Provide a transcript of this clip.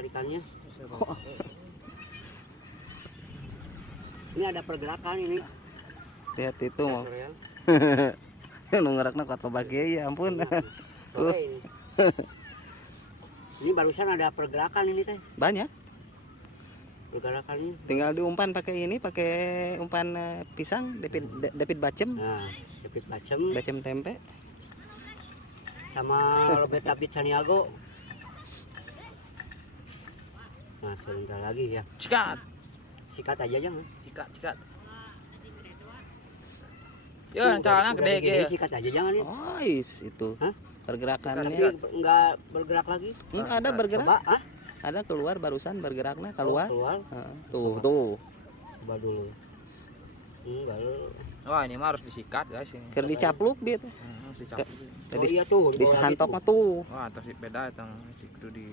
tarikannya. Ini ada pergerakan ini. Lihat itu mau. Soreang. Ngerakna kata bahagia ya ampun. Sore ini. Ini barusan ada pergerakan ini teh. Banyak. Pergerakan ini. Tinggal diumpan pakai ini, pakai umpan pisang, David bacem. Nah, David bacem Bacem tempe. sama Robert David Santiago. Nah, sebentar lagi ya. Cikat. Sikat aja jangan. Cikat. Ya, caranya gede gitu. Sikat aja jangan ya. Oh, itu. Hah? Pergerakannya. Tapi enggak bergerak lagi. Enggak ada bergerak. Coba, ah? Ada keluar barusan bergeraknya Oh, keluar. keluar. Tuh. Coba dulu. Enggak lo. Wah, ini mah harus disikat guys ini. Ker dicapluk dia teh. Harus dicampur. Oh iya tuh. Di sehantok mah tuh. Wah, terus beda itu si kudu di